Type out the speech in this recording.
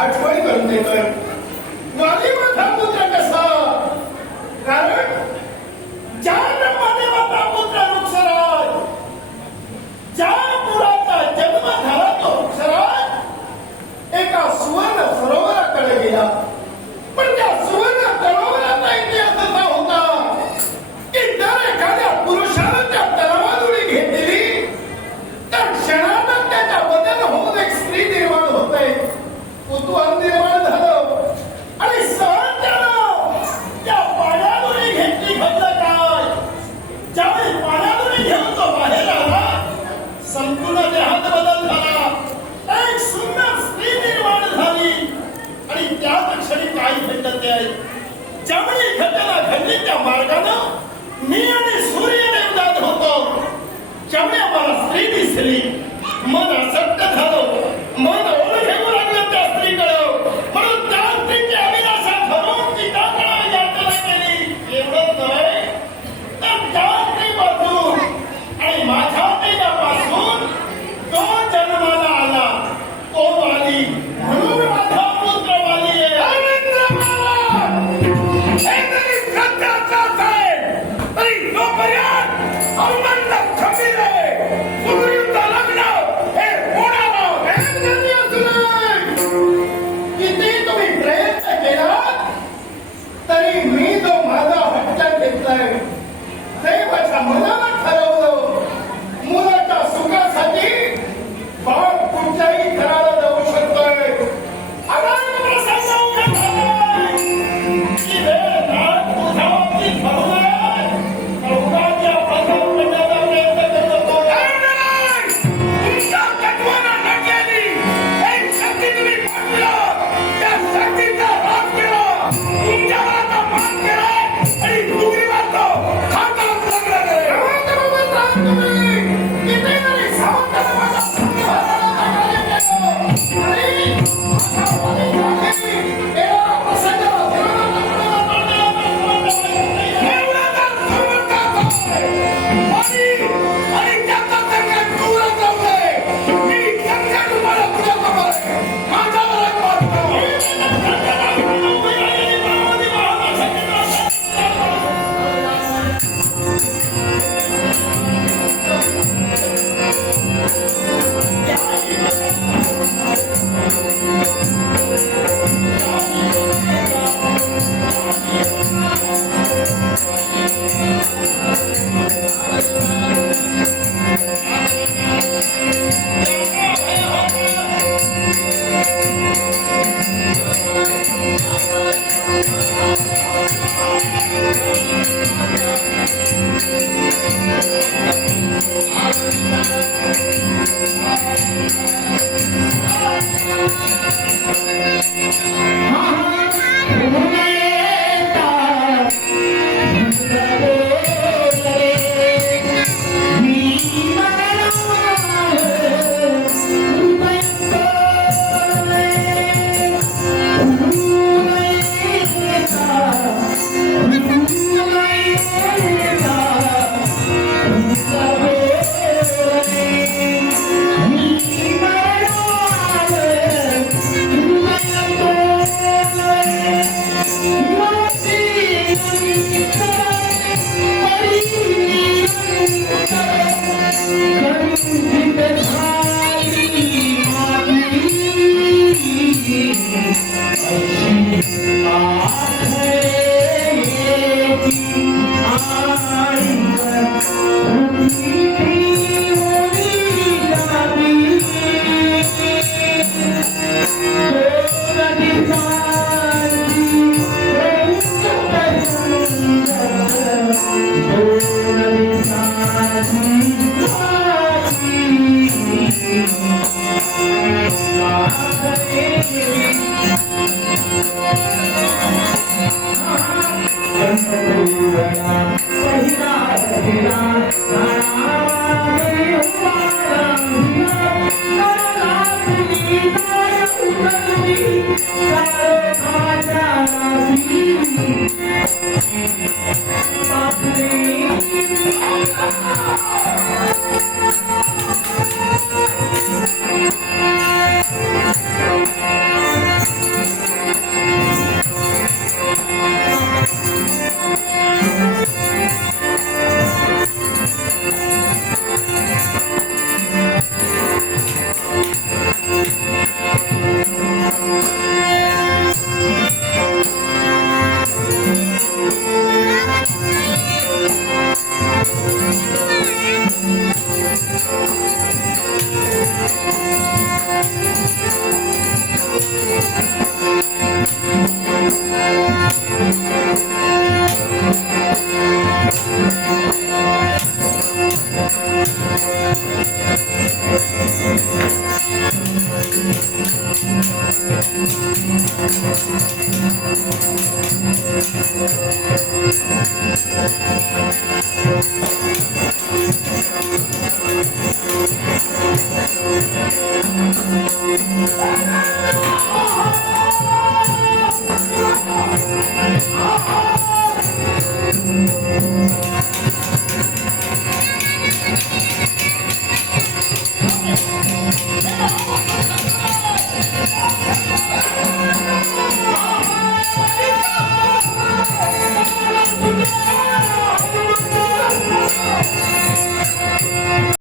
आठवण करून देतोय. वाली माझा पुत्र कसा, कारण ज्या ब्रह्माने माझा पुत्र वृक्षराज, ज्या मुलाचा जन्म झाला तो वृक्षराज एका सुवर्ण सरोवराकडे गेला. पण त्या सुवर्ण सरोवराचा इतिहास असा होता की जर एखाद्या पुरुषानं त्या तलावात उडी घेतली तर क्षणात त्याच्या बदल होऊन एक स्त्री निर्माण होते. कुतूहल निर्माण झालं आणि सहज त्यानं त्या पाण्यात उडी घेतली. घडलं काय, ज्यावेळी पाण्यात उडी घेऊन तो बाहेर आला संपूर्ण देहात बदल झाला. एक सुंदर स्त्री निर्माण झाली आणि त्याच क्षणी काही घडत आहे. ज्यावेळी घटना घडली त्या मार्गानं मी आणि सूर्य उदात होतो. ज्यावेळी आम्हाला स्त्री दिसली मन असक्त झालं, मन ओढ घेऊ लागलं त्या स्त्रीकडं. म्हणून त्या स्त्रीची अभिलाषा धरून तिच्याकडे यात्रा केली. एवढंच नव्हे तर त्या स्त्रीपासून आणि माझ्या पित्यापासून तो जन्माला आला. तो वाली म्हणून माझा पुत्र वाली आहे. किती तुम्ही प्रयत्न केला तरी मी जो माझा हट्ट घेतलाय ते माझ्या मनाला ठरवलं. मुलाच्या सुखासाठी बाळ कुठल्याही घराला जाऊ शकतोय. अनेक प्रसंग उभे झाले की वेळ नाट तुझ्या बाबतीत घडू नये, तर उगाच्या फसवून करण्याचा प्रयत्न करत होतो. तुमच्या तत्वानं नटलेली एक शक्ती तुम्ही पाठवलं, त्या शक्तीचा राग केला, तुमच्या मनाचा मान केला आणि दुसरी बाजू हाताला लागलं तुम्ही किती तरी सावधान माझा